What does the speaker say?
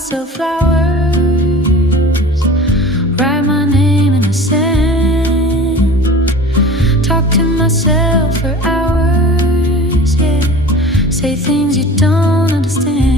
myself flowers, write my name in the sand, talk to myself for hours, yeah, say things you don't understand.